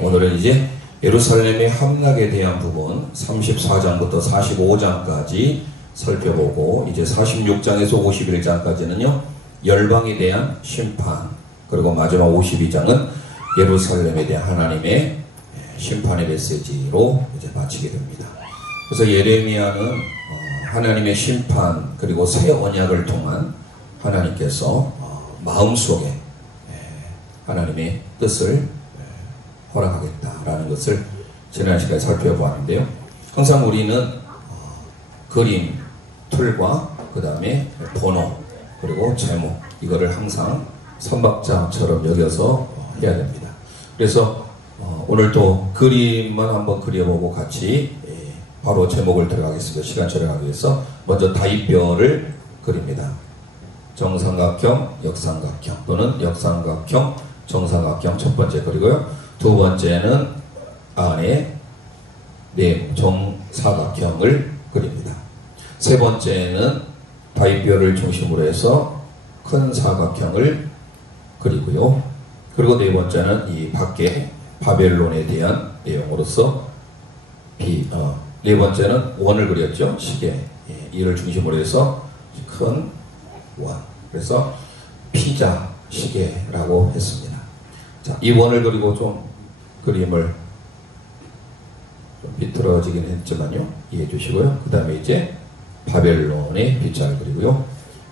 오늘은 이제 예루살렘의 함락에 대한 부분 34장부터 45장까지 살펴보고, 이제 46장에서 51장까지는요 열방에 대한 심판, 그리고 마지막 52장은 예루살렘에 대한 하나님의 심판의 메시지로 이제 마치게 됩니다. 그래서 예레미야는 하나님의 심판 그리고 새 언약을 통한 하나님께서 마음속에 하나님의 뜻을 허락하겠다라는 것을 지난 시간에 살펴보았는데요. 항상 우리는 그림, 틀과 그 다음에 번호, 그리고 제목, 이거를 항상 선박자처럼 여겨서 해야 됩니다. 그래서 오늘도 그림만 한번 그려보고 같이 바로 제목을 들어가겠습니다. 시간 절약하기 위해서 먼저 다윗별을 그립니다. 정삼각형, 역삼각형 또는 역삼각형, 정삼각형 첫 번째 그리고요. 두 번째는 안에 정사각형을 그립니다. 세 번째는 다윗별을 중심으로 해서 큰 사각형을 그리고요. 그리고 네 번째는 이 밖에 바벨론에 대한 내용으로서 네 번째는 원을 그렸죠. 시계. 이를 중심으로 해서 큰 원. 그래서 피자 시계라고 했습니다. 자, 이 원을 그리고 좀 그림을 좀 비틀어지긴 했지만요. 이해해 주시고요. 그 다음에 이제 바벨론의 빗자를 그리고요.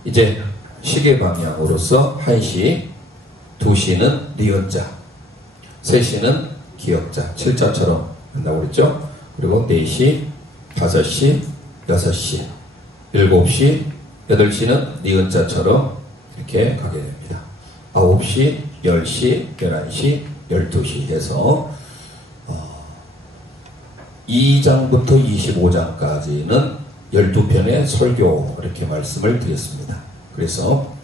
이제 시계 방향으로서 1시, 2시는 니은자, 3시는 기역자, 7자처럼 한다고 그랬죠. 그리고 4시, 5시, 6시, 7시, 8시는 니은자처럼 이렇게 가게 됩니다. 9시, 10시, 11시, 12시 해서 2장부터 25장까지는 12편의 설교 이렇게 말씀을 드렸습니다. 그래서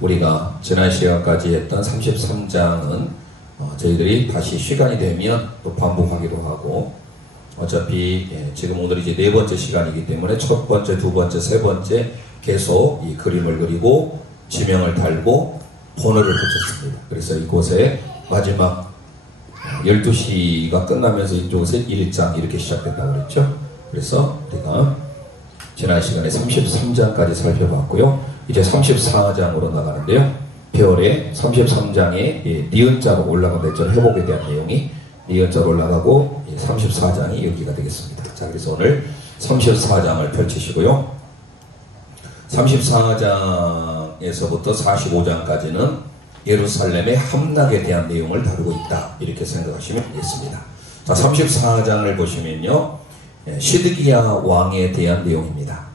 우리가 지난 시간까지 했던 33장은 저희들이 다시 시간이 되면 또 반복하기도 하고, 어차피 지금 오늘 이제 네 번째 시간이기 때문에 첫 번째, 두 번째, 세 번째 계속 이 그림을 그리고 지명을 달고 번호를 붙였습니다. 그래서 이곳에 마지막 12시가 끝나면서 이쪽에서 1장 이렇게 시작됐다고 그랬죠. 그래서 우리가 지난 시간에 33장까지 살펴봤고요. 이제 34장으로 나가는데요. 별의 33장에 니은자로 올라간 대전 회복에 대한 내용이 니은자로 올라가고 34장이 여기가 되겠습니다. 자, 그래서 오늘 34장을 펼치시고요. 34장에서부터 45장까지는 예루살렘의 함락에 대한 내용을 다루고 있다, 이렇게 생각하시면 되겠습니다. 자, 34장을 보시면요, 시드기야 왕에 대한 내용입니다.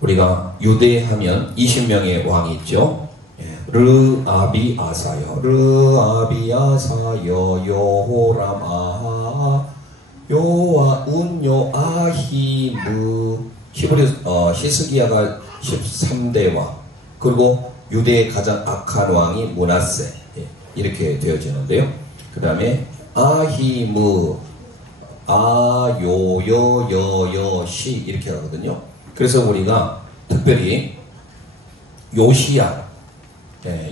우리가 유대하면 20명의 왕이 있죠. 르아비 아사여, 르아비 아사여, 여호람 아하, 요아 운요 아히므. 히브리 히스기야가 13대 왕, 그리고 유대의 가장 악한 왕이 므낫세, 이렇게 되어지는데요. 그 다음에 아히므, 아요여여여시 이렇게 하거든요. 그래서 우리가 특별히 요시야,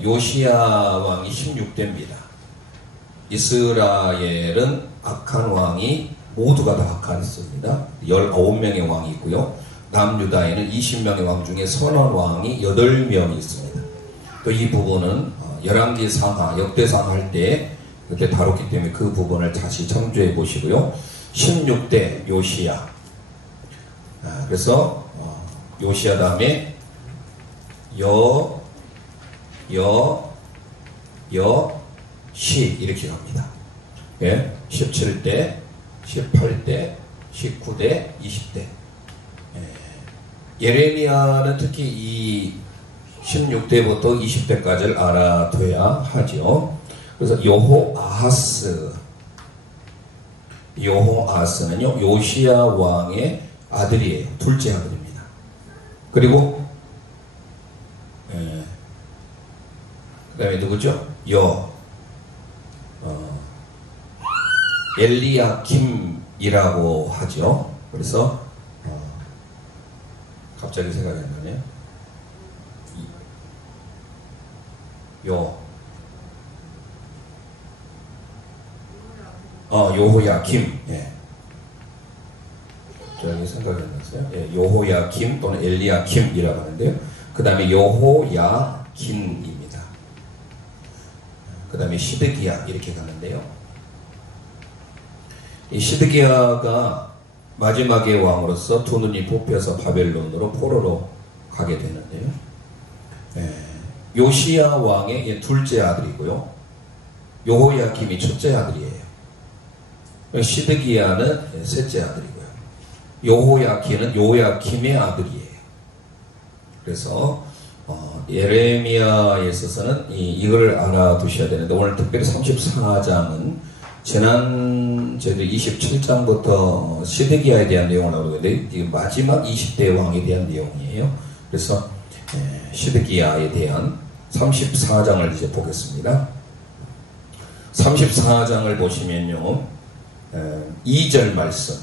요시야 왕이 16대입니다. 이스라엘은 악한 왕이 모두가 다 악했습니다. 19명의 왕이 있고요. 남유다에는 20명의 왕 중에 선원 왕이 8명이 있습니다. 또 이 부분은 열왕기 상하, 역대상하 할 때 그때 다뤘기 때문에 그 부분을 다시 참조해 보시고요. 16대 요시야. 그래서 요시야 다음에 시 이렇게 갑니다. 17대, 18대, 19대, 20대. 예레미야는 특히 이 16대부터 20대까지를 알아둬야 하죠. 그래서 여호아스는요 요시야 왕의 아들이에요. 둘째 아들입니다. 그리고 그 다음에 누구죠? 엘리야킴이라고 하죠. 그래서 갑자기 생각이 안 나네요. 요호야김. 예. 저기 생각이 났어요. 예, 요호야김 또는 엘리야김이라고 하는데요. 그 다음에 요호야긴입니다. 그 다음에 시드기야 이렇게 가는데요. 이 시드기야가 마지막의 왕으로서 두 눈이 뽑혀서 바벨론으로 포로로 가게 되는데요. 요시야 왕의 둘째 아들이고요. 요호야김이 첫째 아들이에요. 시드기야는 셋째 아들이고요. 요호야김은 요야김의 아들이에요. 그래서 예레미야에 있어서는 이걸 알아두셔야 되는데, 오늘 특별히 34장은 지난 저희들 27장부터 시드기야에 대한 내용을 나오고 있는데, 마지막 20대 왕에 대한 내용이에요. 그래서 시드기야에 대한 34장을 이제 보겠습니다. 34장을 보시면요, 2절 말씀,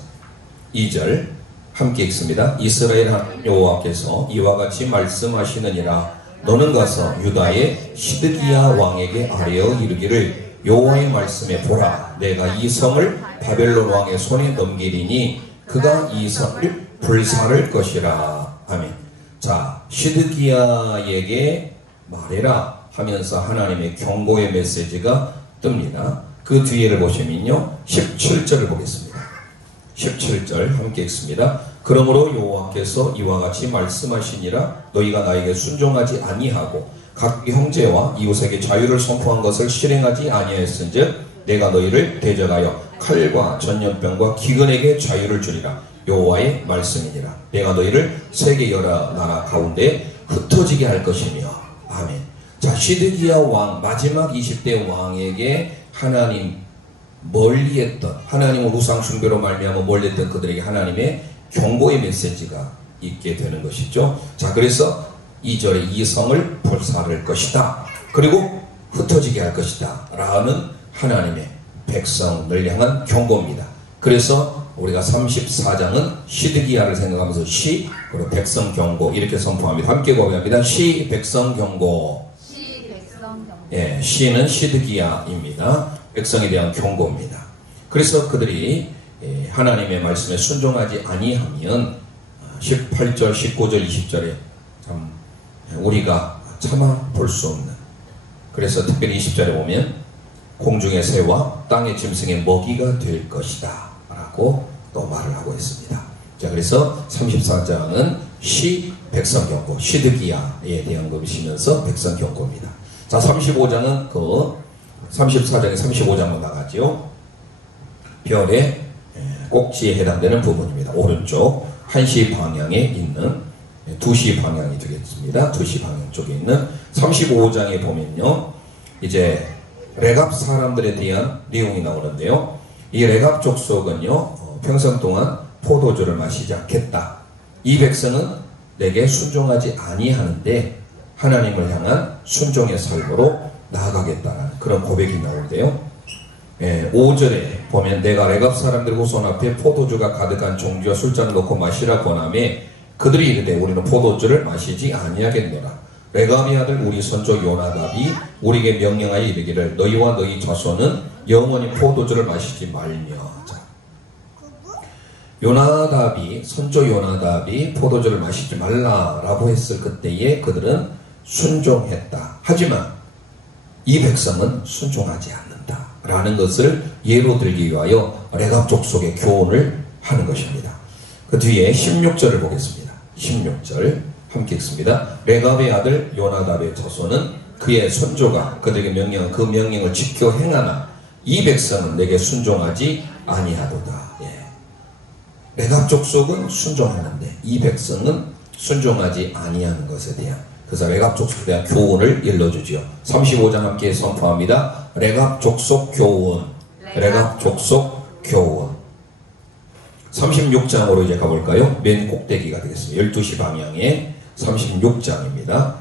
2절 함께 읽습니다. 이스라엘 하나님 여호와께서 이와 같이 말씀하시느니라. 너는 가서 유다의 시드기야 왕에게 아뢰어 이르기를, 여호와의 말씀에 보라, 내가 이 성을 바벨론 왕의 손에 넘기리니 그가 이 성을 불살을 것이라. 아멘. 자, 시드기야에게 말해라 하면서 하나님의 경고의 메시지가 뜹니다. 그 뒤에를 보시면요, 17절을 보겠습니다. 17절 함께 읽습니다. 그러므로 여호와께서 이와 같이 말씀하시니라. 너희가 나에게 순종하지 아니하고 각 형제와 이웃에게 자유를 선포한 것을 실행하지 아니하였은즉 내가 너희를 대적하여 칼과 전염병과 기근에게 자유를 주리라. 여호와의 말씀이니라. 내가 너희를 세계 여러 나라 가운데 흩어지게 할 것이며. 아멘. 자, 시드기야 왕, 마지막 20대 왕에게 하나님 멀리했던, 하나님을 우상 숭배로 말미암아 멀리했던 그들에게 하나님의 경고의 메시지가 있게 되는 것이죠. 자, 그래서 2절에 이 성을 불살을 것이다, 그리고 흩어지게 할 것이다 라는 하나님의 백성을 향한 경고입니다. 그래서 우리가 34장은 시드기야를 생각하면서 시, 그리고 백성 경고 이렇게 선포합니다. 함께 고백합니다. 시, 백성 경고. 시, 백성 경고. 예, 시는 시드기야입니다. 백성에 대한 경고입니다. 그래서 그들이 하나님의 말씀에 순종하지 아니하면 18절, 19절, 20절에 참 우리가 참아 볼 수 없는, 그래서 특별히 20절에 보면 공중의 새와 땅의 짐승의 먹이가 될 것이다 라고 또 말을 하고 있습니다. 자, 그래서 34장은 시, 백성 경고, 시드기야에 대한 것이면서 백성 경고입니다. 자, 35장은 34장에 35장으로 나가죠. 별의 꼭지에 해당되는 부분입니다. 오른쪽 1시 방향에 있는, 2시 방향이 되겠습니다. 2시 방향 쪽에 있는 35장에 보면요, 이제 레갑 사람들에 대한 내용이 나오는데요. 이 레갑 족속은요, 평생 동안 포도주를 마시지 않겠다. 이 백성은 내게 순종하지 아니하는데 하나님을 향한 순종의 삶으로 나아가겠다는 그런 고백이 나오는데요. 5절에 보면 내가 레갑 사람들 후손 앞에 포도주가 가득한 종지와 술잔을 놓고 마시라 권하매 그들이 이르되 우리는 포도주를 마시지 아니하겠노라. 레갑의 아들 우리 선조 요나답이 우리에게 명령하여 이르기를 너희와 너희 자손은 영원히 포도주를 마시지 말며. 요나답이, 선조 요나답이 포도주를 마시지 말라라고 했을 그때에 그들은 순종했다. 하지만 이 백성은 순종하지 않는다 라는 것을 예로 들기 위하여 레갑 족속의 교훈을 하는 것입니다. 그 뒤에 16절을 보겠습니다. 16절 함께 읽습니다. 레갑의 아들 요나답의 자손은 그의 선조가 그들에게 명령한 그 명령을 지켜 행하나 이 백성은 내게 순종하지 아니하도다. 레갑 족속은 순종하는데 이 백성은 순종하지 아니하는 것에 대한, 그래서 레갑 족속에 대한 교훈을 일러주지요. 35장 함께 선포합니다. 레갑 족속 교훈. 레갑 족속 교훈. 36장으로 이제 가볼까요? 맨 꼭대기가 되겠습니다. 12시 방향에 36장입니다.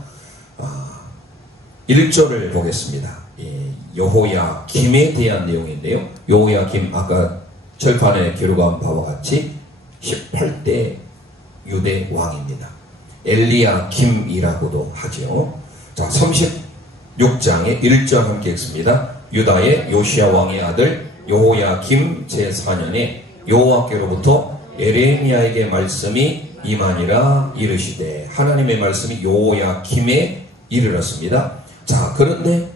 1절을 보겠습니다. 여호야김에 대한 내용인데요. 여호야김, 아까 철판에 기록한 바와 같이 18대 유대 왕입니다. 엘리야김이라고도 하죠. 자, 36장의 1절 함께 읽습니다. 유다의 요시야 왕의 아들 여호야김 제4년에 여호와께로부터 에레미야에게 말씀이 임하니라 이르시되, 하나님의 말씀이 여호야김에 이르렀습니다. 자, 그런데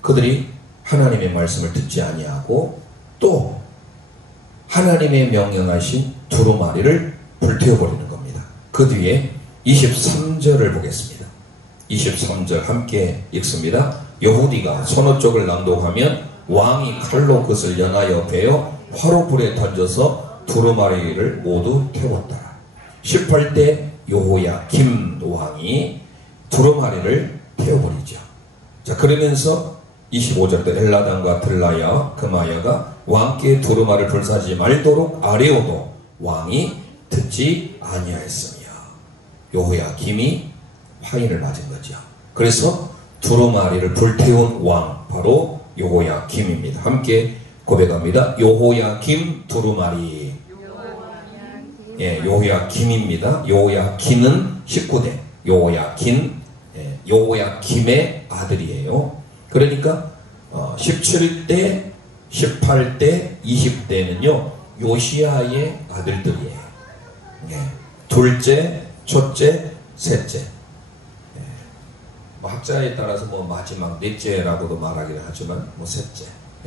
그들이 하나님의 말씀을 듣지 아니하고 또 하나님의 명령하신 두루마리를 불태워버리는 겁니다. 그 뒤에 23절을 보겠습니다. 23절 함께 읽습니다. 여후디가 서너 쪽을 낭독하면 왕이 칼로 그것을 연하여 베어 화로불에 던져서 두루마리를 모두 태웠더라. 18대 여호야김 왕이 두루마리를 태워버리죠. 자, 그러면서 25절도 엘라단과 들라야 그마야가 왕께 두루마리를 불사지 말도록 아뢰어도 왕이 듣지 아니하였으며, 여호야김이 화인을 맞은 거죠. 그래서 두루마리를 불태운 왕, 바로 여호야김입니다. 함께 고백합니다. 여호야김 두루마리. 예, 여호야김입니다. 여호야김은 19대 여호야김, 여호야김의 아들이에요. 그러니까 17대, 18대, 20대는요 요시야의 아들들이에요. 예, 둘째, 첫째, 셋째. 예, 뭐 학자에 따라서 뭐 마지막 넷째라고도 말하기는 하지만 뭐 셋째.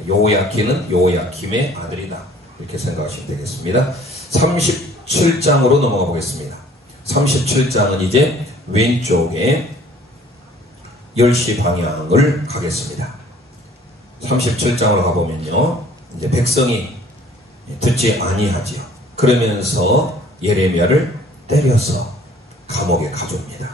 여호야김은 여호야김의 아들이다, 이렇게 생각하시면 되겠습니다. 37장으로 넘어가 보겠습니다. 37장은 이제 왼쪽에 10시 방향을 가겠습니다. 37장으로 가보면요, 이제 백성이 듣지 아니하지요. 그러면서 예레미야를 때려서 감옥에 가줍니다.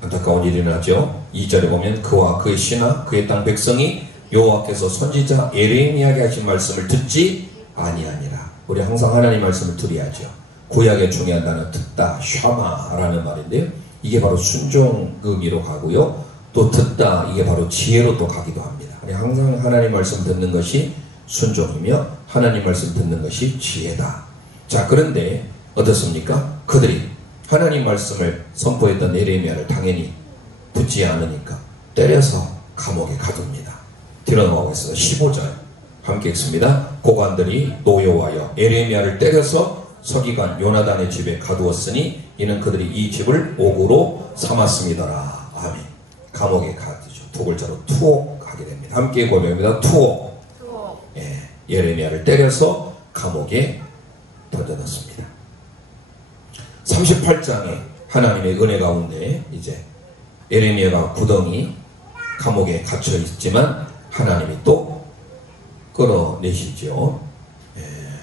안타까운 일이 나죠. 2절에 보면 그와 그의 신하 그의 땅 백성이 여호와께서 선지자 예레미야에게 하신 말씀을 듣지 아니하니라. 우리 항상 하나님 말씀을 들어야죠. 구약의 중요한 단어 듣다, 샤마라는 말인데요, 이게 바로 순종 의미로 가고요, 또 듣다, 이게 바로 지혜로 또 가기도 합니다. 항상 하나님 말씀 듣는 것이 순종이며 하나님 말씀 듣는 것이 지혜다. 자, 그런데 어떻습니까? 그들이 하나님 말씀을 선포했던 예레미야를 당연히 듣지 않으니까 때려서 감옥에 가둡니다. 뒤로 넘어가겠습니다. 15절 함께 읽습니다. 고관들이 노여워하여 예레미야를 때려서 서기관 요나단의 집에 가두었으니 이는 그들이 이 집을 옥으로 삼았음이더라. 아멘. 감옥에 가두죠. 두 글자로 투옥하게 됩니다. 함께 고백합니다. 투옥. 예, 예레미야를 때려서 감옥에 던져넣습니다. 38장에 하나님의 은혜 가운데 이제 예레미야가 구덩이 감옥에 갇혀 있지만 하나님이 또 끌어내시죠.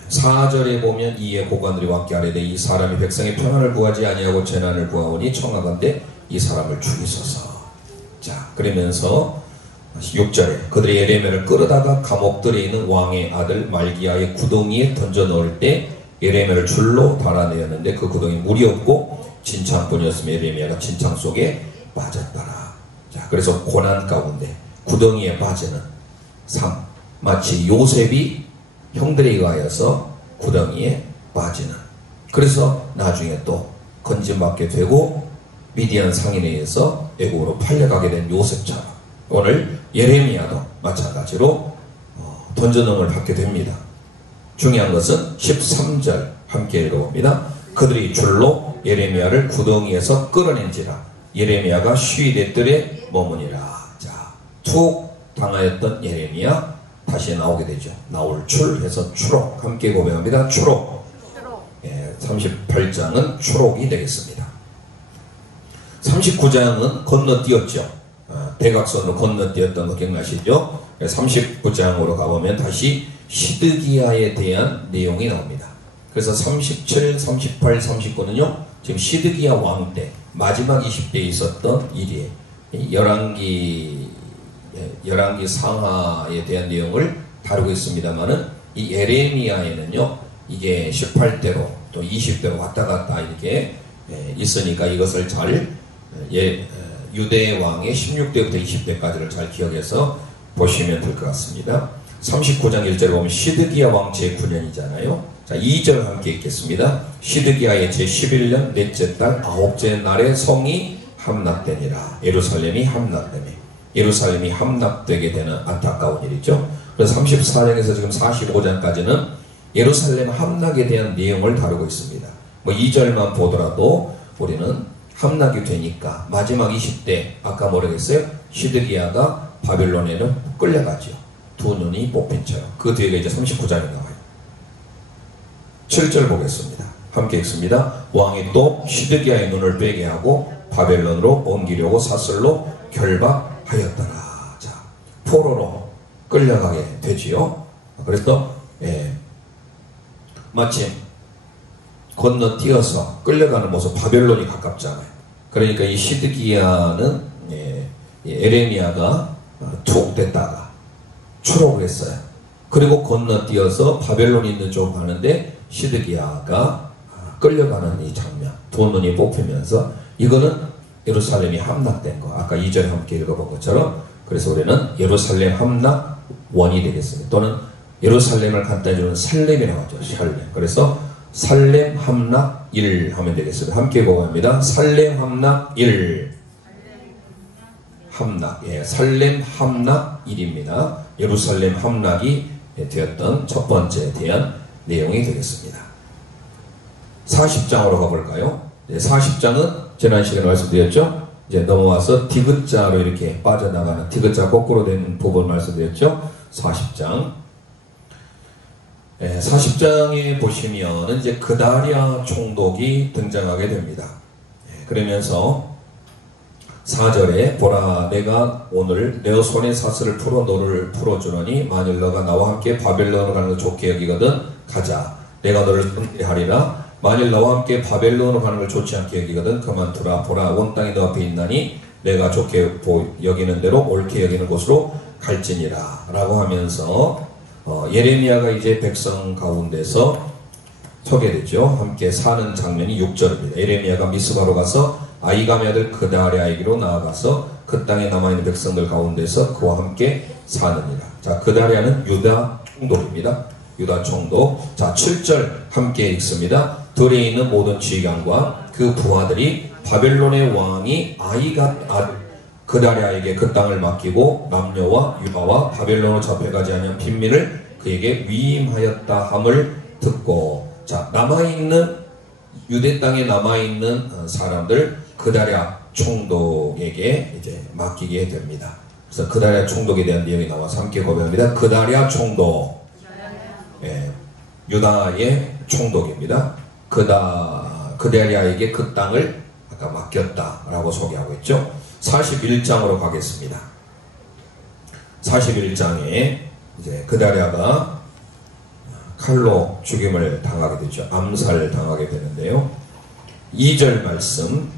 4절에 보면 이에 고관들이 왕께 아뢰되 이 사람이 백성의 평안을 구하지 아니하고 재난을 구하오니 청하건대 이 사람을 죽이소서. 자, 그러면서 6절에 그들이 예레미야를 끌어다가 감옥들에 있는 왕의 아들 말기야의 구덩이에 던져 넣을 때 예레미야를 줄로 달아내었는데 그 구덩이 물이 없고 진창뿐이었으며 예레미야가 진창 속에 빠졌더라. 자, 그래서 고난 가운데 구덩이에 빠지는 삶, 마치 요셉이 형들에 의하여서 구덩이에 빠지는, 그래서 나중에 또 건진받게 되고 미디안 상인에 의해서 애국으로 팔려가게 된 요셉처럼 오늘 예레미야도 마찬가지로 던져넣음을 받게 됩니다. 중요한 것은 13절 함께 읽어봅니다. 그들이 줄로 예레미야를 구덩이에서 끌어낸지라 예레미야가 쉬이대 뜰에 머무니라. 자, 툭 당하였던 예레미야 다시 나오게 되죠. 나올 출해서 추록 함께 고백합니다. 추록. 예, 38장은 추록이 되겠습니다. 39장은 건너뛰었죠. 대각선으로 건너뛰었던 거 기억나시죠? 39장으로 가보면 다시 시드기야에 대한 내용이 나옵니다. 그래서 37, 38, 39는요 지금 시드기야 왕 때 마지막 20대에 있었던 일이에요. 열왕기 상하에 대한 내용을 다루고 있습니다만은 이 예레미야에는요 이게 18대로 또 20대로 왔다 갔다 이렇게 있으니까 이것을 잘 유대 왕의 16대부터 20대까지를 잘 기억해서 보시면 될 것 같습니다. 39장 1절에 보면 시드기야 왕 제9년이잖아요. 자, 2절 함께 읽겠습니다. 시드기야의 제11년 넷째 달 9째 날에 성이 함락되니라. 예루살렘이 함락되니 예루살렘이 함락되게 되는 안타까운 일이죠. 그래서 34장에서 지금 45장까지는 예루살렘 함락에 대한 내용을 다루고 있습니다. 뭐 2절만 보더라도 우리는 함락이 되니까 마지막 20대 아까 뭐라고 했어요? 시드기야가 바벨론에는 끌려가죠. 두 눈이 뽑힌 채로. 그 뒤에 이제 39장이 나와요. 7절 보겠습니다. 함께 읽습니다. 왕이 또 시드기야의 눈을 빼게 하고 바벨론으로 옮기려고 사슬로 결박하였더라. 자, 포로로 끌려가게 되지요. 그래서 마침 건너뛰어서 끌려가는 모습, 바벨론이 가깝잖아요. 그러니까 이 시드기야는 에레미야가 투옥됐다가 추록을 했어요. 그리고 건너뛰어서 바벨론이 있는 쪽으로 가는데 시드기야가 끌려가는 이 장면, 두 눈이 뽑히면서 이거는 예루살렘이 함락된 거. 아까 2절에 함께 읽어본 것처럼. 그래서 우리는 예루살렘 함락 원이 되겠습니다. 또는 예루살렘을 갖다 주는 살렘이라고 하죠. 살렘. 그래서 살렘 함락 1 하면 되겠습니다. 함께 읽어봅니다. 살렘 함락 1. 함락. 살렘 함락 1입니다. 예루살렘 함락이 되었던 첫 번째에 대한 내용이 되겠습니다. 40장으로 가볼까요? 40장은 지난 시간에 말씀드렸죠? 이제 넘어와서 디귿자로 이렇게 빠져나가는 디귿자 거꾸로 된 부분 말씀드렸죠? 40장. 40장에 보시면 이제 그다랴 총독이 등장하게 됩니다. 그러면서 4절에 보라 내가 오늘 내 손에 사슬을 풀어 너를 풀어주노니 만일 너가 나와 함께 바벨론으로 가는 걸 좋게 여기거든 가자. 내가 너를 은혜하리라. 만일 너와 함께 바벨론으로 가는 걸 좋지 않게 여기거든 그만두라. 보라 온 땅이 너 앞에 있나니 내가 좋게 여기는 대로 옳게 여기는 곳으로 갈지니라 라고 하면서 예레미야가 이제 백성 가운데서 소개되죠. 함께 사는 장면이 6절입니다. 예레미야가 미스바로 가서 아이감의 아들 그다랴에게로 나아가서 그 땅에 남아있는 백성들 가운데서 그와 함께 사느니라. 자, 그다랴는 유다 총독입니다. 유다 총독. 자, 7절 함께 읽습니다. 들에 있는 모든 지휘관과 그 부하들이 바벨론의 왕이 아이감 아들 그다랴에게 그 땅을 맡기고 남녀와 유아와 바벨론으로 잡혀가지 아니한 빈민을 그에게 위임하였다 함을 듣고. 자, 남아있는 유대 땅에 남아있는 사람들 그다랴 총독에게 이제 맡기게 됩니다. 그래서 그다랴 총독에 대한 내용이 나와서 함께 고백합니다. 그다랴 총독, 유다의 총독입니다. 그다랴에게 그 땅을 아까 맡겼다라고 소개하고 있죠. 41장으로 가겠습니다. 41장에 이제 그다랴가 칼로 죽임을 당하게 되죠. 암살 당하게 되는데요. 2절 말씀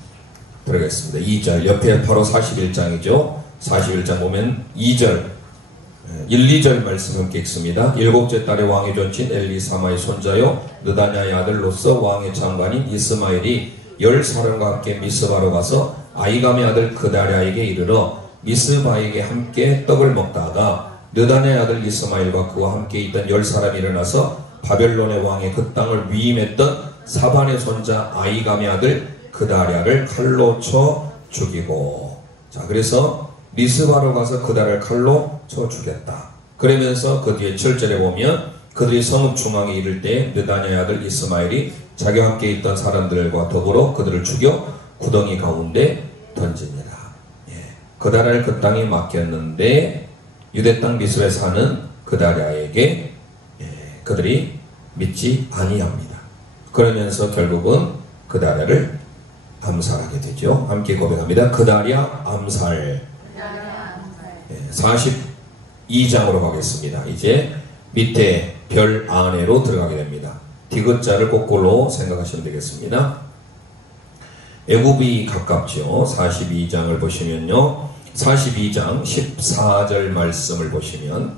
들어가겠습니다. 2절 옆에 바로 41장이죠. 41장 보면 2절 1, 2절 말씀 함께 읽습니다. 일곱째 달에 왕이 존친 엘리사마의 손자요 느다냐의 아들로서 왕의 장관인 이스마엘이 10사람과 함께 미스바로 가서 아이감의 아들 그다랴에게 이르러 미스바에게 함께 떡을 먹다가 느다냐의 아들 이스마엘과 그와 함께 있던 10사람이 일어나서 바벨론의 왕의 그 땅을 위임했던 사반의 손자 아이감의 아들 그다랴를 칼로 쳐 죽이고. 자, 그래서 미스바로 가서 그다랴를 칼로 쳐 죽였다. 그러면서 그 뒤에 7절에 보면 그들이 성읍 중앙에 이를 때 느다냐의 아들 이스마엘이 자기와 함께 있던 사람들과 더불어 그들을 죽여 구덩이 가운데 던지니라. 그다랴를 그 땅에 맡겼는데 유대 땅 미스바에 사는 그다랴에게 그들이 믿지 아니합니다. 그러면서 결국은 그다랴를 암살하게 되죠. 함께 고백합니다. 그다랴 암살. 42장으로 가겠습니다. 이제 밑에 별 안에로 들어가게 됩니다. 디귿자를 거꾸로 생각하시면 되겠습니다. 애굽이 가깝죠. 42장을 보시면요. 42장 14절 말씀을 보시면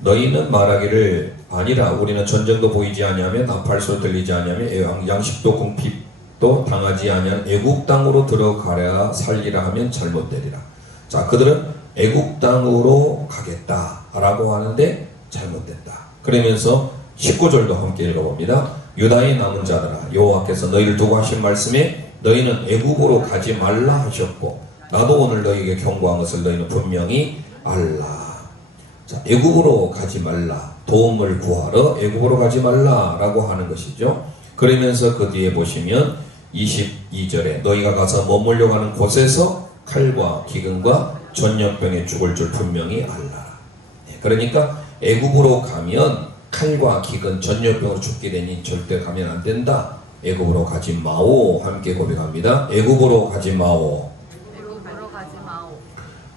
너희는 말하기를 아니라 우리는 전쟁도 보이지 아니하며 나팔소 들리지 아니하며 양식도 궁핍도 당하지 아니한 애굽 땅으로 들어가랴 살리라 하면 잘못되리라. 자, 그들은 애굽 땅으로 가겠다라고 하는데 잘못됐다. 그러면서 19절도 함께 읽어봅니다. 유다의 남은 자들아 여호와께서 너희를 두고 하신 말씀에 너희는 애굽으로 가지 말라 하셨고 나도 오늘 너희에게 경고한 것을 너희는 분명히 알라. 자, 애굽으로 가지 말라. 도움을 구하러 애굽으로 가지 말라라고 하는 것이죠. 그러면서 그 뒤에 보시면 22절에 너희가 가서 머물려 가는 곳에서 칼과 기근과 전염병에 죽을 줄 분명히 알라. 그러니까 애굽으로 가면 칼과 기근, 전염병으로 죽게 되니 절대 가면 안 된다. 애굽으로 가지 마오. 함께 고백합니다. 애굽으로 가지 마오. 애굽으로 가지 마오.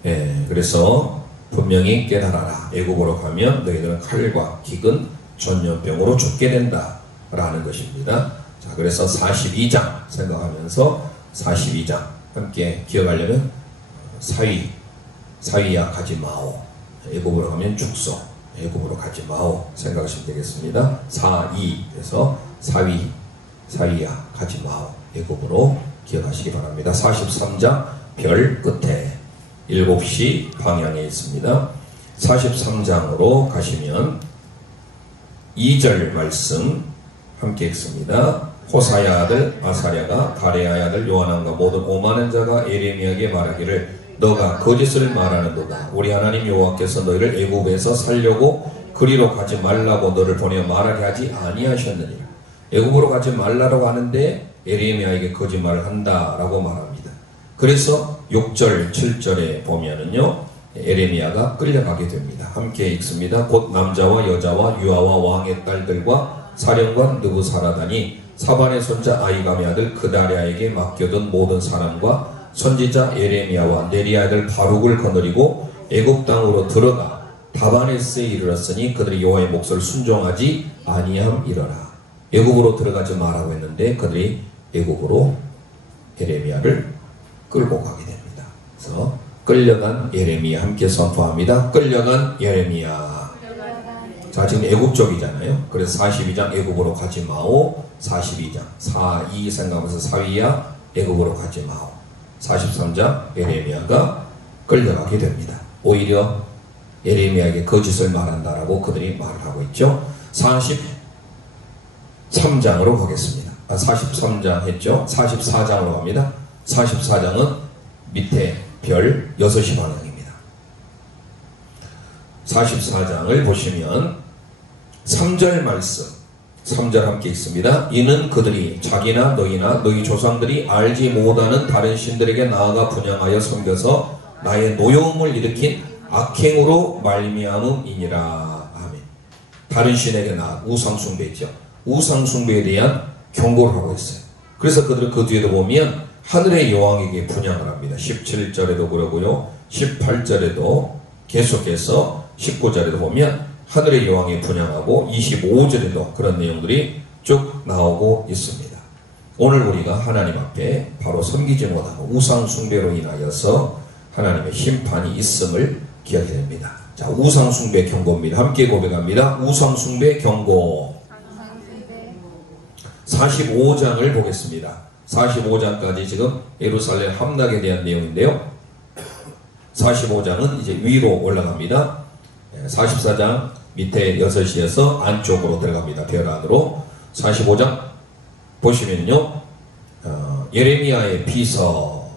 예, 그래서 분명히 깨달아라. 애굽으로 가면 너희들은 칼과 기근, 전염병으로 죽게 된다. 라는 것입니다. 자, 그래서 42장 생각하면서 42장 함께 기억하려면 사위야 가지 마오. 애굽으로 가면 죽소. 애굽으로 가지 마오. 생각하시면 되겠습니다. 그래서 사위야 가지 마오. 애굽으로 기억하시기 바랍니다. 43장 별 끝에 7시 방향에 있습니다. 43장으로 가시면 2절 말씀 함께 읽습니다. 호사야 아들 아사랴가 가레아의 아들 요하난과 모든 오만한 자가 예레미야에게 말하기를 너가 거짓을 말하는도다. 우리 하나님 여호와께서 너희를 애굽에서 살려고 그리로 가지 말라고 너를 보내어 말하게 하지 아니하셨느니라. 애굽으로 가지 말라고 하는데 예레미야에게 거짓말을 한다라고 말합니다. 그래서 6절 7절에 보면은요 예레미야가 끌려가게 됩니다. 함께 읽습니다. 곧 남자와 여자와 유아와 왕의 딸들과 사령관 느부사라단이 사반의 손자 아이감의 아들 그다랴에게 맡겨둔 모든 사람과 선지자 예레미야와 네리야 아들 바룩을 거느리고 애굽 땅으로 들어가 다바네스에 이르렀으니 그들이 여호와의 목소리를 순종하지 아니함이러라. 애굽으로 들어가지 말라고 했는데 그들이 애굽으로 예레미야를 끌고 가게 됩니다. 그래서 끌려간 예레미야 함께 선포합니다. 끌려간 예레미야. 자, 지금 애굽 쪽이잖아요. 그래서 42장 애굽으로 가지 마오. 42장 4.2 생각하면서 사위야 애굽으로 가지 마오. 43장 예레미야가 끌려가게 됩니다. 오히려 예레미야에게 거짓을 말한다라고 그들이 말을 하고 있죠. 43장으로 가겠습니다. 43장 했죠. 44장으로 갑니다. 44장은 밑에 별 6시 방향입니다. 44장을 보시면 3절 말씀 3절 함께 읽습니다. 이는 그들이 자기나 너희나 너희 조상들이 알지 못하는 다른 신들에게 나아가 분향하여 섬겨서 나의 노여움을 일으킨 악행으로 말미암음이니라. 아멘. 다른 신에게 나아 우상숭배 있죠. 우상숭배에 대한 경고를 하고 있어요. 그래서 그들은 그 뒤에도 보면 하늘의 여왕에게 분향을 합니다. 17절에도 그러고요. 18절에도 계속해서 19절에도 보면 하늘의 여왕에 분향하고 25절에도 그런 내용들이 쭉 나오고 있습니다. 오늘 우리가 하나님 앞에 바로 섬기지 못하고 우상숭배로 인하여서 하나님의 심판이 있음을 기억해야 됩니다. 자, 우상숭배 경고입니다. 함께 고백합니다. 우상숭배 경고. 45장을 보겠습니다. 45장까지 지금 예루살렘 함락에 대한 내용인데요. 45장은 이제 위로 올라갑니다. 44장 밑에 6시에서 안쪽으로 들어갑니다. 별 안으로. 45장 보시면요. 예레미야의 비서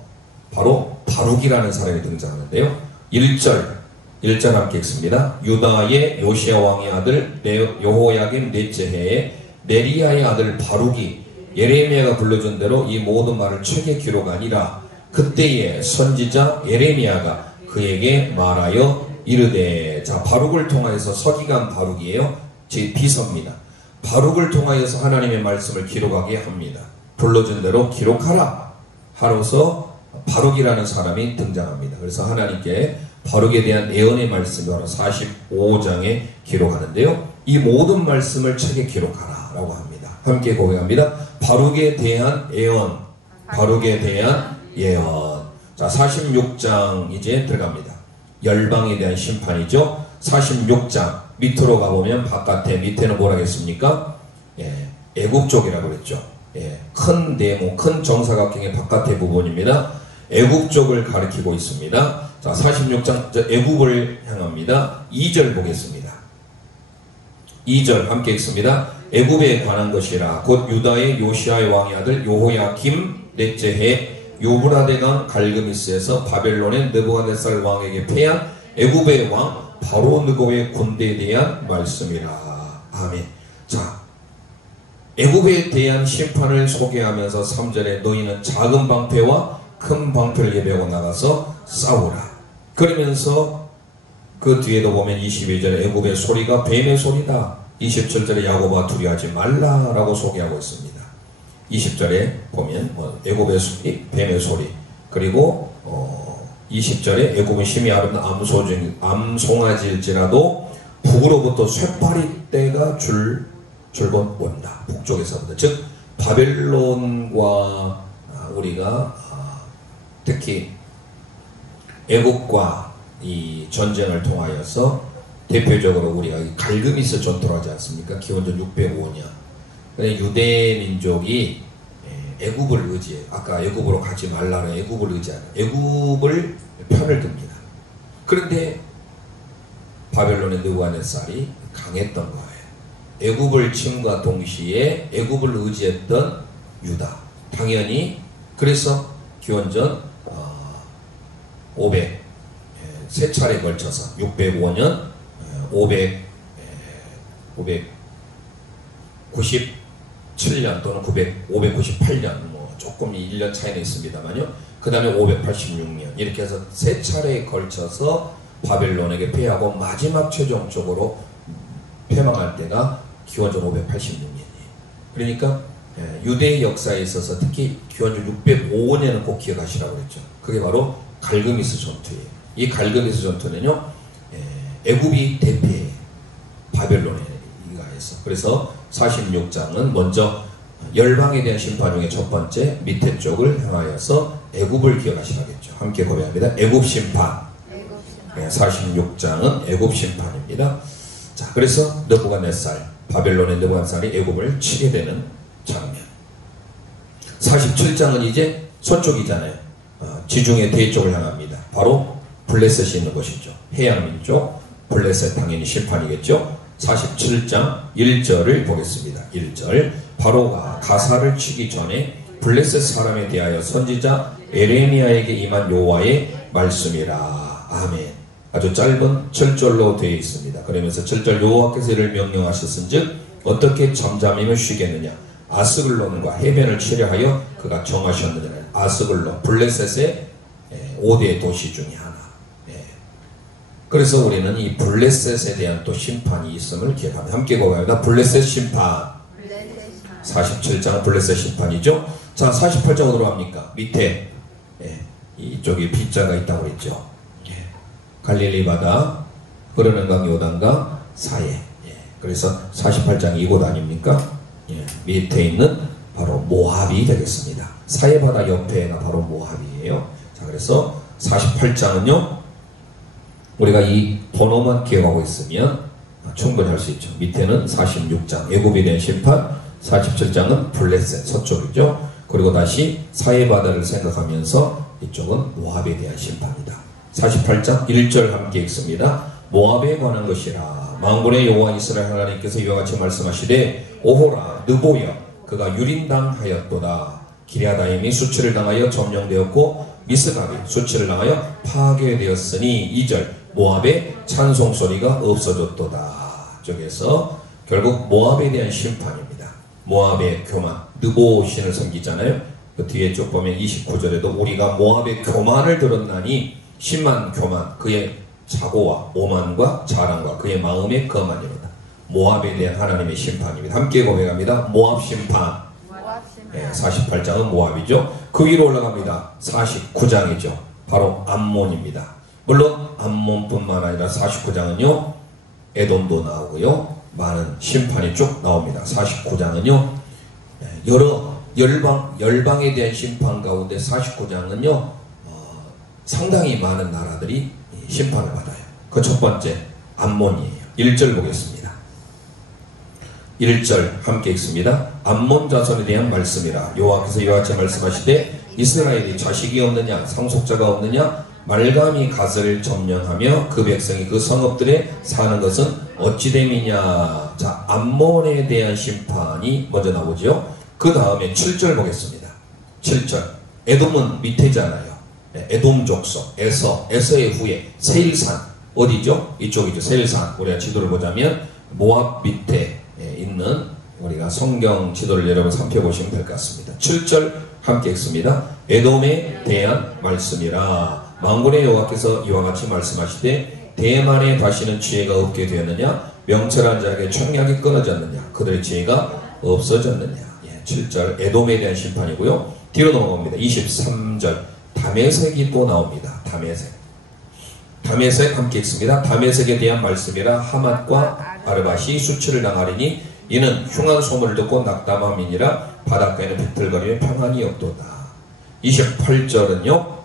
바로 바룩이라는 사람이 등장하는데요. 1절 함께 읽습니다. 유다의 요시야 왕의 아들 여호야김 넷째 해에 네리야의 아들 바룩이 예레미야가 불러준 대로 이 모든 말을 책에 기록하니라. 그때에 선지자 예레미야가 그에게 말하여 이르되. 자, 바룩을 통하여서 서기관 바룩이에요. 제 비서입니다. 바룩을 통하여서 하나님의 말씀을 기록하게 합니다. 불러준 대로 기록하라 하로서 바룩이라는 사람이 등장합니다. 그래서 하나님께 바룩에 대한 예언의 말씀이 바로 45장에 기록하는데요. 이 모든 말씀을 책에 기록하라 라고 합니다. 함께 고백합니다. 바룩에 대한 예언, 바룩에 대한 예언. 자, 46장 이제 들어갑니다. 열방에 대한 심판이죠. 46장 밑으로 가보면 바깥에 밑에는 뭐라 했습니까? 애굽 쪽이라고 그랬죠. 큰 네모, 큰 정사각형의 바깥의 부분입니다. 애굽 쪽을 가리키고 있습니다. 자, 46장 애굽을 향합니다. 2절 보겠습니다. 2절 함께 읽습니다. 애굽에 관한 것이라. 곧 유다의 요시아의 왕의 아들 여호야김 넷째 해 유브라데강 갈그미스에서 바벨론의 느부갓네살 왕에게 패한 애굽의 왕 바로 느고의 군대에 대한 말씀이라. 아멘. 자, 애굽에 대한 심판을 소개하면서 3절에 너희는 작은 방패와 큰 방패를 예비하고 나가서 싸우라. 그러면서 그 뒤에도 보면 22절에 애굽의 소리가 뱀의 소리다. 27절에 야곱아 두려워하지 말라라고 소개하고 있습니다. 20절에 보면 애굽의 소리, 뱀의 소리, 그리고 20절에 애굽은 심히 아름다운 암송아지일지라도 북으로부터 쇠파리떼가 줄곧 온다. 북쪽에서부터. 즉 바벨론과 우리가 특히 애국과 이 전쟁을 통하여서 대표적으로 우리가 갈그미스 전투를 하지 않습니까? 기원전 605년. 유대 민족이 애굽을 의지해. 아까 애굽으로 가지 말라는 애굽을 의지하는. 애굽을 편을 듭니다. 그런데 바벨론의 느부갓네살이 강했던 거예요. 애굽을 침과 동시에 애굽을 의지했던 유다. 당연히 그래서 기원전 500세 차례에 걸쳐서 605년 597년 또는 598년 조금 1년 차이는 있습니다만요. 그 다음에 586년 이렇게 해서 세 차례에 걸쳐서 바벨론에게 패하고 마지막 최종적으로 패망할 때가 기원전 586년이에요. 그러니까 유대의 역사에 있어서 특히 기원전 605년은 꼭 기억하시라고 그랬죠. 그게 바로 갈그미스 전투예요. 이 갈그미스 전투는요, 애굽이 대패 바벨론에 의해서. 그래서 46장은 먼저 열방에 대한 심판 중에 첫 번째 밑에 쪽을 향하여서 애굽을 기억하시라겠죠. 함께 고백합니다. 애굽 심판. 46장은 애굽 심판입니다. 자, 그래서 느부갓네살, 바벨론의 느부갓네살이 애굽을 치게 되는 장면. 47장은 이제 서쪽이잖아요. 지중해 대쪽을 향합니다. 바로 블레셋이 있는 곳이죠. 해양민족 블레셋 당연히 심판이겠죠. 47장 1절을 보겠습니다. 1절 바로가 가사를 치기 전에 블레셋 사람에 대하여 선지자 에레미야에게 임한 여호와의 말씀이라. 아멘. 아주 짧은 7절로 되어 있습니다. 그러면서 7절 여호와께서 이를 명령하셨은즉 어떻게 잠잠이면 쉬겠느냐. 아스글론과 해변을 치려하여 그가 정하셨느냐. 아스글론 블레셋의 5대 도시 중에 하나. 그래서 우리는 이 블레셋에 대한 또 심판이 있음을 기억합니다. 함께 고백합니다. 블레셋 심판. 47장은 블레셋 심판이죠. 자, 48장으로 합니까? 밑에 이쪽에 B자가 있다고 그랬죠. 갈릴리 바다, 흐르는 강 요단강 사이에. 그래서 48장이 이곳 아닙니까? 밑에 있는 바로 모압이 되겠습니다. 사해바다 옆에가 바로 모압이에요. 자, 그래서 48장은요, 우리가 이 번호만 기억하고 있으면 충분히 할 수 있죠. 밑에는 46장 애굽에 대한 심판, 47장은 블레셋 서쪽이죠. 그리고 다시 사해바다를 생각하면서 이쪽은 모압에 대한 심판이다. 48장 1절 함께 읽습니다. 모압에 관한 것이라. 만군의 여호와 이스라엘 하나님께서 이와 같이 말씀하시되 오호라 느보여 그가 유린당하였도다. 기랴다임이 수치를 당하여 점령되었고 미스갑이 수치를 당하여 파괴되었으니 2절 모압의 찬송소리가 없어졌도다. 저기서 결국 모압에 대한 심판입니다. 모압의 교만, 느보 신을 섬기잖아요. 그 뒤에 쭉 보면 29절에도 우리가 모압의 교만을 들었나니 심한 교만, 그의 자고와 오만과 자랑과 그의 마음의 거만입니다. 모압에 대한 하나님의 심판입니다. 함께 고백합니다. 모압 심판. 48장은 모압이죠. 그 위로 올라갑니다. 49장이죠. 바로 암몬입니다. 물론 암몬뿐만 아니라 49장은요 에돔도 나오고요 많은 심판이 쭉 나옵니다. 49장은요 여러 열방에 대한 심판 가운데 49장은요 상당히 많은 나라들이 심판을 받아요. 그 첫 번째 암몬이에요. 1절 보겠습니다. 1절 함께 읽습니다. 암몬 자손에 대한 말씀이라. 여호와께서 이와 같이 말씀하시되 이스라엘이 자식이 없느냐 상속자가 없느냐 말감이 갓을 점령하며 그 백성이 그 성읍들에 사는 것은 어찌됨이냐. 자, 암몬에 대한 심판이 먼저 나오죠. 그 다음에 7절 보겠습니다. 7절 에돔은 밑에잖아요. 에돔 족속 에서의 후예 세일산 어디죠? 이쪽이죠. 세일산. 우리가 지도를 보자면 모압 밑에 있는 우리가 성경 지도를 여러분 살펴보시면 될 것 같습니다. 7절 함께 읽습니다. 에돔에 대한 말씀이라. 만군의 여호와께서 이와 같이 말씀하시되 대만에 다시는 지혜가 없게 되었느냐? 명철한 자에게 총약이 끊어졌느냐? 그들의 지혜가 없어졌느냐? 7절 에돔에 대한 심판이고요. 뒤로 넘어갑니다. 23절 다메섹이 또 나옵니다. 다메섹 함께 읽습니다. 다메섹에 대한 말씀이라. 하맛과 아르밧이 수치를 당하리니 이는 흉한 소문을 듣고 낙담함이니라. 바닷가에는 비틀거리며 평안이 없도다. 28절은요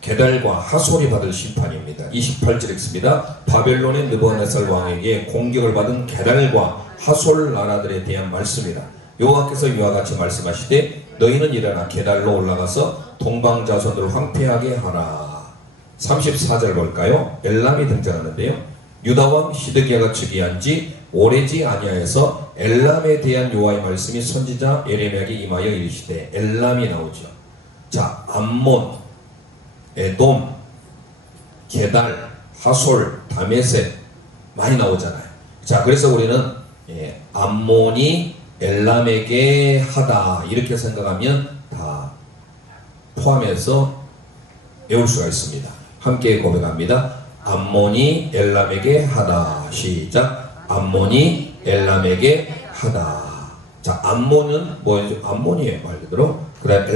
게달과 하솔이 받을 심판입니다. 28절 읽습니다. 바벨론의 느부갓네살 왕에게 공격을 받은 게달과 하솔 나라들에 대한 말씀이라. 여호와께서 이와 같이 말씀하시되 너희는 일어나 게달로 올라가서 동방자손들을 황폐하게 하라. 34절 볼까요? 엘람이 등장하는데요. 유다왕 시드기야가 즉위한 지 오래지 아니하여서 엘람에 대한 여호와의 말씀이 선지자 예레미야에게 임하여 이르시되 엘람이 나오죠. 자, 암몬, 에돔, 게달, 하솔, 다메섹 많이 나오잖아요. 자, 그래서 우리는 암몬이 엘람에게 하다 이렇게 생각하면 다 포함해서 외울 수가 있습니다. 함께 고백합니다. 암몬이 엘람에게 하다. 시작. 암몬이 엘람에게 하다. 자, 암몬은 뭐죠? 암몬이에요, 말 그대로. 그 다음에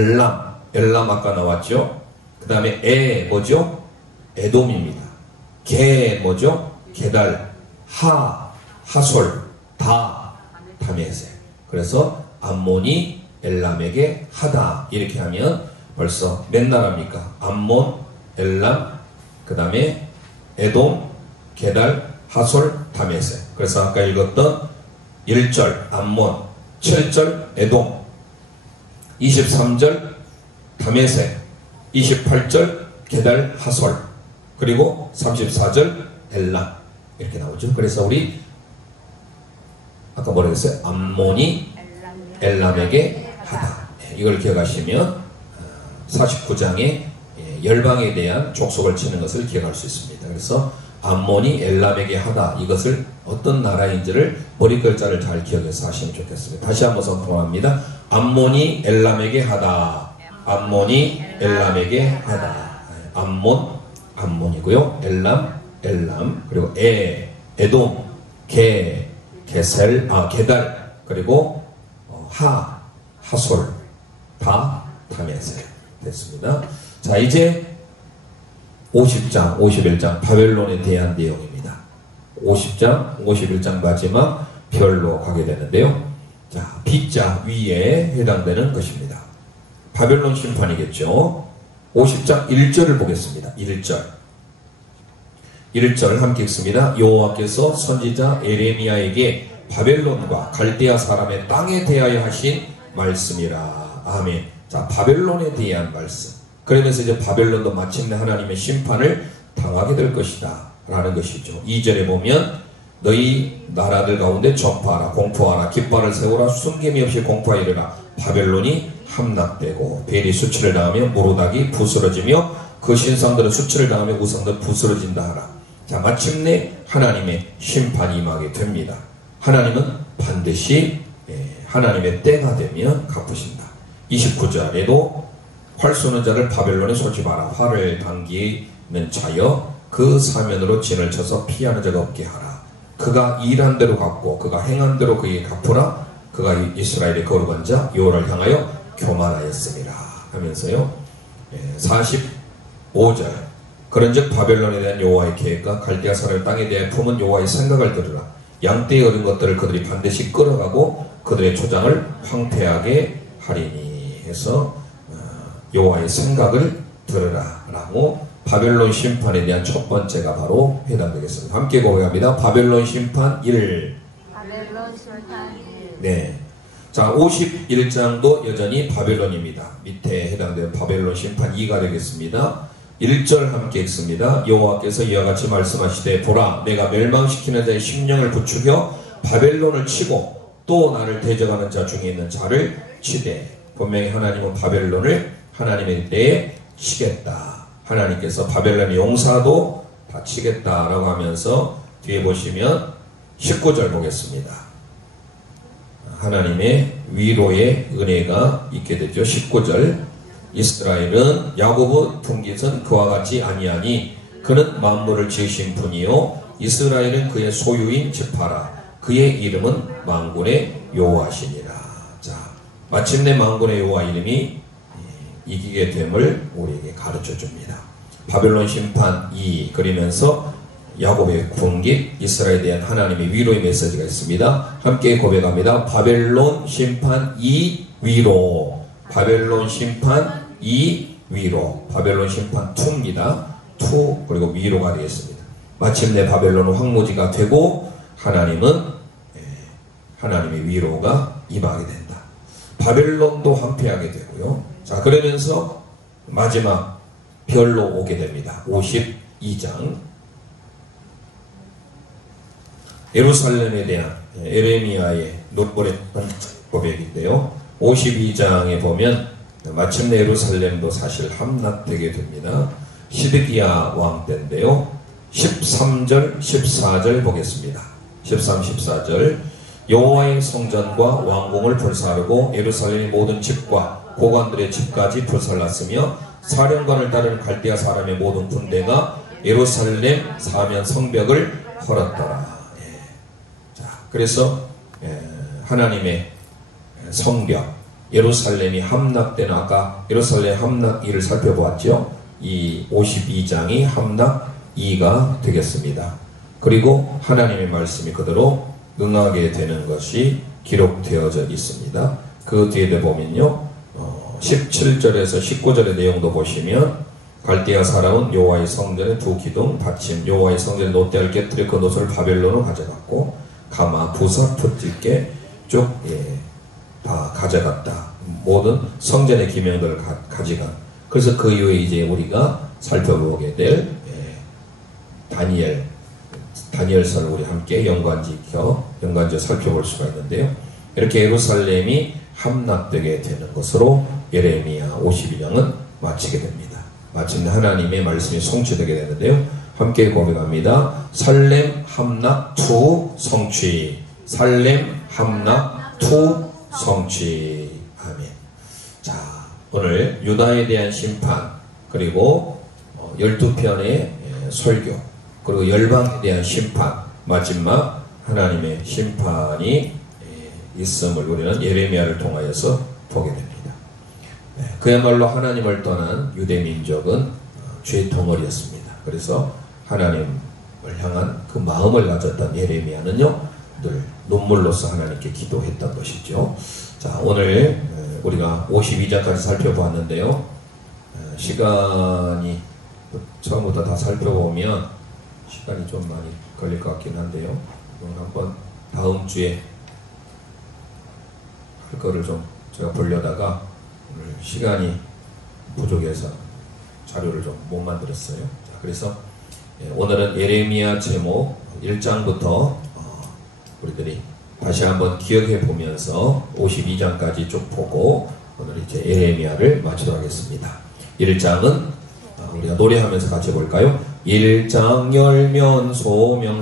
엘람 아까 나왔죠. 그 다음에 뭐죠? 에돔입니다. 게 뭐죠? 게달, 하솔, 다메섹. 그래서 암몬이 엘람에게 하다 이렇게 하면 벌써 몇 나라입니까? 암몬, 엘람, 그 다음에 에돔, 게달, 하솔, 다메섹. 그래서 아까 읽었던 1절 암몬, 7절 에돔, 23절 다메섹, 28절 게달, 하솔, 그리고 34절 엘람 이렇게 나오죠. 그래서 우리 아까 뭐라고 했어요? 암몬이 엘람에게 하다. 이걸 기억하시면 49장의 열방에 대한 족속을 치는 것을 기억할 수 있습니다. 그래서 암몬이 엘람에게 하다. 이것을 어떤 나라인지를 머리글자를 잘 기억해서 하시면 좋겠습니다. 다시 한번 선포합니다. 암몬이 엘람에게 하다. 암몬이 엘람에게 하다. 암몬이고요. 엘람, 그리고 에돔, 게달, 그리고 하솔, 다메섹 됐습니다. 자, 이제 50장, 51장 바벨론에 대한 내용입니다. 50장, 51장 마지막 별로 가게 되는데요. 자, B자 위에 해당되는 것입니다. 바벨론 심판이겠죠. 50장 1절을 보겠습니다. 1절 함께 읽습니다. 여호와께서 선지자 에레미야에게 바벨론과 갈대아 사람의 땅에 대하여 하신 말씀이라. 아멘. 자, 바벨론에 대한 말씀. 그러면서 이제 바벨론도 마침내 하나님의 심판을 당하게 될 것이다 라는 것이죠. 2절에 보면 너희 나라들 가운데 전파하라, 공포하라, 깃발을 세우라, 숨김이 없이 공포하이르라. 바벨론이 함락되고 벨이 수치를 당하며 모로닥이 부스러지며 그 신상들은 수치를 당하며 우상들 부스러진다 하라. 자, 마침내 하나님의 심판이 임하게 됩니다. 하나님은 반드시 하나님의 때가 되면 갚으신다. 29절에도 활 쏘는 자를 바벨론에 소집하라. 활을 당기는 자여 그 사면으로 진을 쳐서 피하는 자가 없게 하라. 그가 일한 대로 갚고 그가 행한 대로 그에게 갚으라. 그가 이스라엘의 거룩한 자 여호와를 향하여 교만하였습니다 하면서요. 45절 그런즉 바벨론에 대한 여호와의 계획과 갈대아 사람의 땅에 대해 품은 여호와의 생각을 들으라. 양떼의 어린 것들을 그들이 반드시 끌어가고 그들의 초장을 황폐하게 하리니 해서 여호와의 생각을 들으라 라고 바벨론 심판에 대한 첫 번째가 바로 해당되겠습니다. 함께 고백합니다. 바벨론 심판 1. 바벨론 심판 1. 네. 자, 51장도 여전히 바벨론입니다. 밑에 해당되는 바벨론 심판 2가 되겠습니다. 1절 함께 읽습니다. 여호와께서 이와 같이 말씀하시되 보라 내가 멸망시키는 자의 심령을 부추겨 바벨론을 치고 또 나를 대적하는 자 중에 있는 자를 치되. 분명히 하나님은 바벨론을 하나님의 때에 치겠다. 하나님께서 바벨론의 용사도 다 치겠다라고 하면서 뒤에 보시면 19절 보겠습니다. 하나님의 위로의 은혜가 있게 되죠. 19절 이스라엘은 야고보 품깃은 그와 같이 아니하니 그는 만물을 지으신 분이요 이스라엘은 그의 소유인 지파라 그의 이름은 만군의 여호와시니라. 자, 마침내 만군의 여호와 이름이 이기게 됨을 우리에게 가르쳐 줍니다. 바벨론 심판 2 그리면서 야곱의 군깃 이스라엘에 대한 하나님의 위로의 메시지가 있습니다. 함께 고백합니다. 바벨론 심판 2 위로. 바벨론 심판 2 위로. 바벨론 심판 2입니다. 2 그리고 위로가 되겠습니다. 마침내 바벨론은 황무지가 되고 하나님의 위로가 임하게 된다. 바벨론도 황폐하게 되고요. 자, 그러면서 마지막 별로 오게 됩니다. 52장 예루살렘에 대한 에레미야의 눈물했던 고백인데요. 52장에 보면 마침내 예루살렘도 사실 함락되게 됩니다. 시드기야 왕 때인데요. 13절 14절 보겠습니다. 13, 14절 여호와의 성전과 왕궁을 불사르고 예루살렘의 모든 집과 고관들의 집까지 불살랐으며 사령관을 따르는 갈대아 사람의 모든 군대가 예루살렘 사면 성벽을 헐었더라. 자, 그래서 하나님의 성벽 예루살렘이 함락되는 아까 예루살렘 함락 2를 살펴보았죠. 이 52장이 함락 2가 되겠습니다. 그리고 하나님의 말씀이 그대로 응하게 되는 것이 기록되어져 있습니다. 그 뒤에 보면요 17절에서 19절의 내용도 보시면 갈대아 사람은 여호와의 성전의 두 기둥 받침 여호와의 성전의 놋대를 깨뜨려 그 놋을 바벨론으로 가져갔고 가마 부사 풋집게 쭉 다 가져갔다. 모든 성전의 기명들을 가져간. 그래서 그 이후에 이제 우리가 살펴보게 될 다니엘서를 우리 함께 연관지어 살펴볼 수가 있는데요. 이렇게 예루살렘이 함락되게 되는 것으로 예레미야 52장은 마치게 됩니다. 마침내 하나님의 말씀이 성취되게 되는데요. 함께 고백합니다. 살렘 함락 2 성취. 살렘 함락 2 성취. 아멘. 자, 오늘 유다에 대한 심판 그리고 12편의 설교 그리고 열방에 대한 심판 마지막 하나님의 심판이 있음을 우리는 예레미야를 통하여서 보게 됩니다. 그야말로 하나님을 떠난 유대민족은 죄 덩어리였습니다. 그래서 하나님을 향한 그 마음을 가졌던 예레미야는요 늘 눈물로서 하나님께 기도했던 것이죠. 자, 오늘 우리가 52장까지 살펴보았는데요. 시간이 처음부터 다 살펴보면 시간이 좀 많이 걸릴 것 같긴 한데요. 한번 다음 주에 할 거를 좀 제가 보려다가 오늘 시간이 부족해서 자료를 좀 못 만들었어요. 자, 그래서 오늘은 예레미야 제목 1장부터 우리들이 다시 한번 기억해 보면서 52장까지 쭉 보고 오늘 이제 예레미야를 마치도록 하겠습니다. 1장은 우리가 노래하면서 같이 볼까요? 1장 열면 소명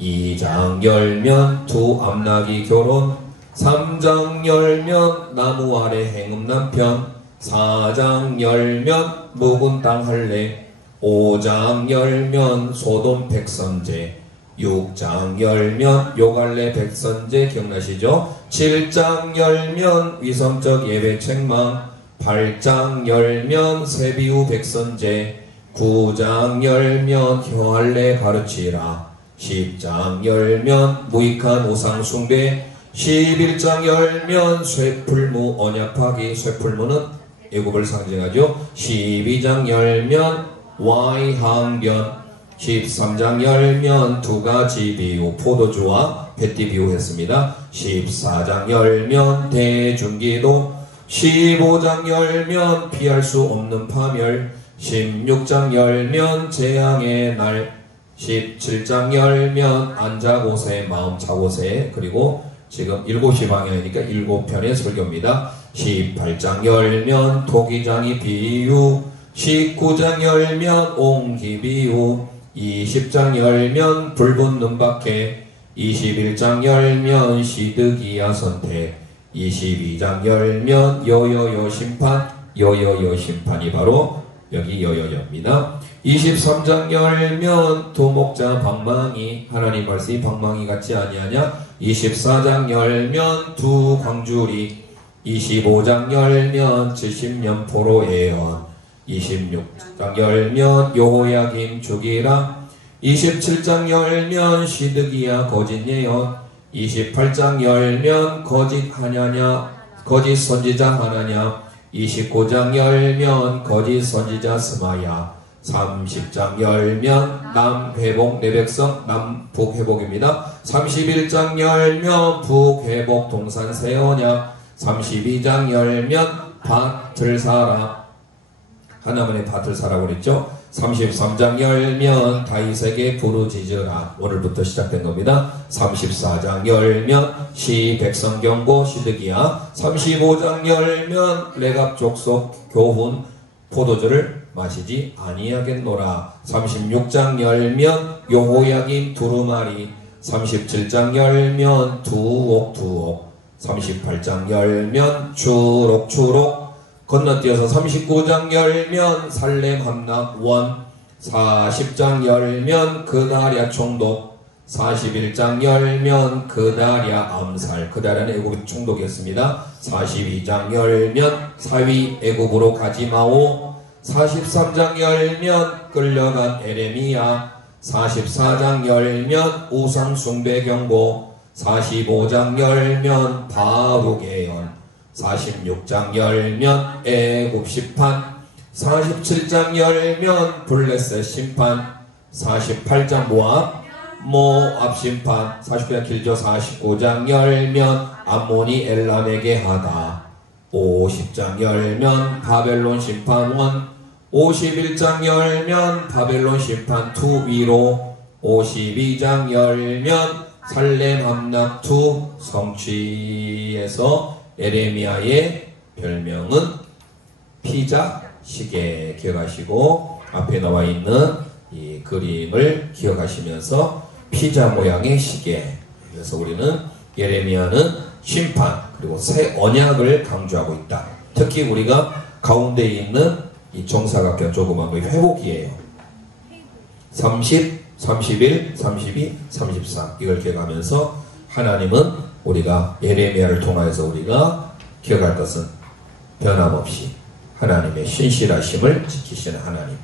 2장 열면 두 암나기 결혼 3장 열면 나무 아래 행음 남편 4장 열면 묵은 땅 할례 5장 열면 소돔 백선제 6장 열면 요갈레 백선제 기억나시죠? 7장 열면 위성적 예배 책망 8장 열면 세비후 백선제 9장 열면 혀할례 가르치라 10장 열면 무익한 우상 숭배 11장 열면 쇠풀무 언약파기 쇠풀무는 애굽을 상징하죠. 12장 열면 와이 항변 13장 열면 두 가지 비유 포도주와 뱃띠 비유했습니다. 14장 열면 대중기도 15장 열면 피할 수 없는 파멸 16장 열면 재앙의 날 17장 열면 안자고세 마음차고세 그리고 지금 7시 방향이니까 7편의 설교입니다. 18장 열면 토기장이 비유 19장 열면 옹기 비유 20장 열면 불 붙는 박해, 21장 열면 시드기야 선택, 22장 열면 여여여 심판, 여여여 심판이 바로 여기 여여여입니다. 23장 열면 도목자 방망이, 하나님 말씀이 방망이 같지 아니하냐. 24장 열면 두 광주리, 25장 열면 70년 포로 예언, 26장 열면 여호야김 죽이라, 27장 열면 시드기야 거짓 예언, 28장 열면 거짓 하냐냐, 거짓 선지자 하나냐, 29장 열면 거짓 선지자 스마야, 30장 열면 남회복 내 백성 남북회복입니다. 31장 열면 북회복 동산 세언약, 32장 열면 밭을 사라, 하나만의 밭을 사라고 그랬죠. 33장 열면 다윗에게 부르짖으라, 오늘부터 시작된 겁니다. 34장 열면 시 백성 경고 시드기야, 35장 열면 레갑 족속 교훈 포도주를 마시지 아니하겠노라, 36장 열면 여호야김 두루마리, 37장 열면 두옥, 38장 열면 추록, 건너뛰어서 39장 열면 살렘 함락 원, 40장 열면 그다랴 총독, 41장 열면 그다랴 암살, 그다랴는 애굽 총독이었습니다. 42장 열면 사위 애굽으로 가지마오, 43장 열면 끌려간 에레미야, 44장 열면 우상 숭배 경고, 45장 열면 바룩 예언, 46장 열면 애굽 심판, 47장 열면 블레셋 심판, 48장 모압 심판, 49장 길죠. 49장 열면 암몬이 엘람에게 하다, 50장 열면 바벨론 심판원, 51장 열면 바벨론 심판 투 위로, 52장 열면 살렘 함락 투 성취에서 에레미야의 별명은 피자 시계 기억하시고, 앞에 나와 있는 이 그림을 기억하시면서 피자 모양의 시계, 그래서 우리는 예레미야는 심판 그리고 새 언약을 강조하고 있다. 특히 우리가 가운데 있는 이 정사각형 조그만 거 회복이에요. 30, 31, 32, 33 이걸 기억하면서 하나님은 우리가 예레미야를 통해서 우리가 기억할 것은 변함없이 하나님의 신실하심을 지키시는 하나님,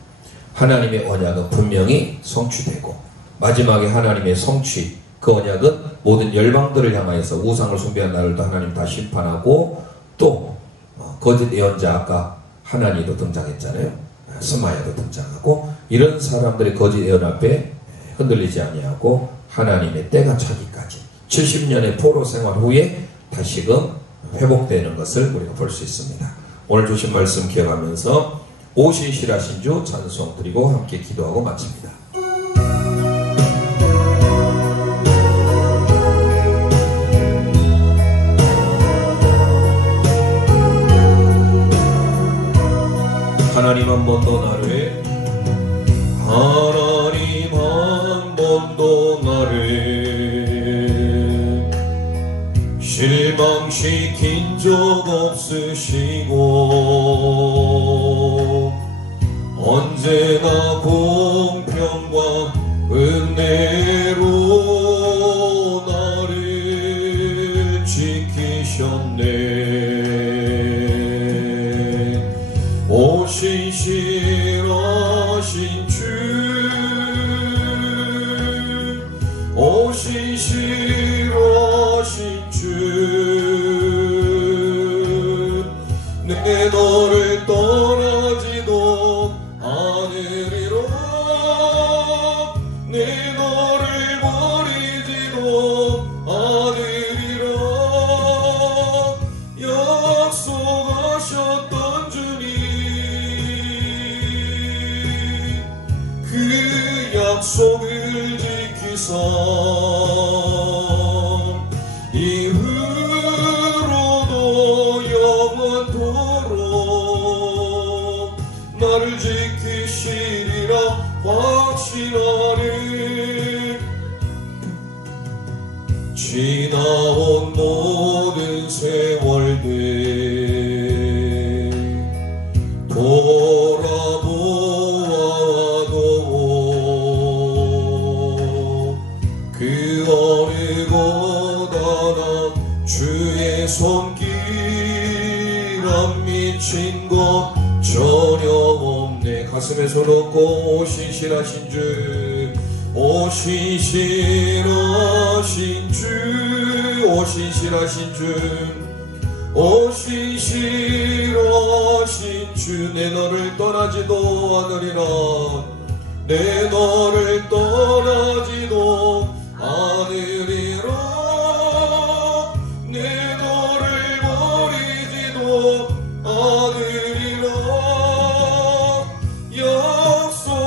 하나님의 언약은 분명히 성취되고, 마지막에 하나님의 성취, 그 언약은 모든 열방들을 향하여서 우상을 숭배한 나라도 하나님 다 심판하고, 또 거짓 예언자 아까 하나님도 등장했잖아요. 스마야도 등장하고, 이런 사람들의 거짓 예언 앞에 흔들리지 아니하고 하나님의 때가 차기까지 70년의 포로 생활 후에 다시금 회복되는 것을 우리가 볼 수 있습니다. 오늘 주신 말씀 기억하면서 오신실하신 주 찬송 드리고 함께 기도하고 마칩니다. 하나님 한 번도 나를, 하나님 한 번도 나를 실망시킨 적 없으시고, 언제나 공평과 은혜로 나를 지키셨네. 오 신실하신 주, 오 신실하신 주, 내 너를 떠나지도 않으리라, 내 너를 버리지도 않으리라. 약속하셨던 주님, 그 약속을 지키사 이후로도 영원토록 지나온 모든 세월들 돌아보아도 그 어느 고단한 주의 손길 안 미친 것 전혀 없네. 가슴에 손 얹고 신실하신 주, 오 신실하신 주, 오 신실하신 주, 오 신실하신 주, 내 너를 떠나지도 않으리라. 내 너를 떠나지도 않으리라. 내 너를 버리지도 않으리라.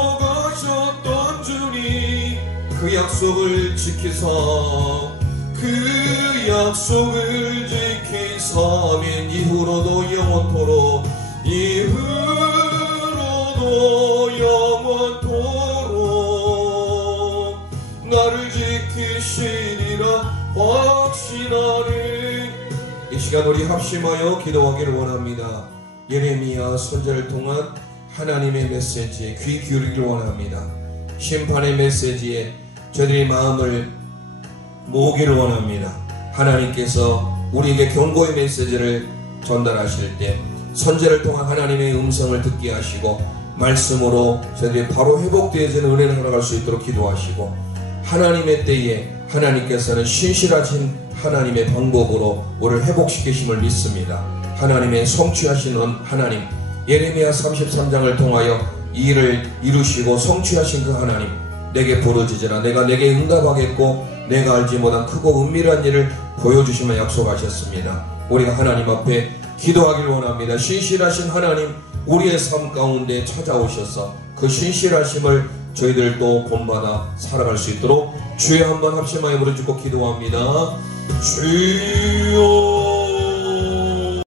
약속하셨던 주님, 그 약속을 지키사, 그 약속을 지키사면 이후로도 영원토록, 이후로도 영원토록 나를 지키시리라 확신하네. 이 시간 우리 합심하여 기도하기를 원합니다. 예레미야 선지자를 통한 하나님의 메시지에 귀 기울이기를 원합니다. 심판의 메시지에 저희들의 마음을 모으기를 원합니다. 하나님께서 우리에게 경고의 메시지를 전달하실 때 선지자를 통한 하나님의 음성을 듣게 하시고 말씀으로 저희들이 바로 회복되어지는 은혜를 살아갈 수 있도록 기도하시고, 하나님의 때에 하나님께서는 신실하신 하나님의 방법으로 우리를 회복시키심을 믿습니다. 하나님의 성취하신 하나님, 예레미야 33장을 통하여 이 일을 이루시고 성취하신 그 하나님, 내게 부르짖으라 내가 내게 응답하겠고 내가 알지 못한 크고 은밀한 일을 보여주시며 약속하셨습니다. 우리가 하나님 앞에 기도하기를 원합니다. 신실하신 하나님, 우리의 삶 가운데 찾아오셔서 그 신실하심을 저희들도 본받아 살아갈 수 있도록 주여 한번 합심하여 부르짖고 기도합니다. 주여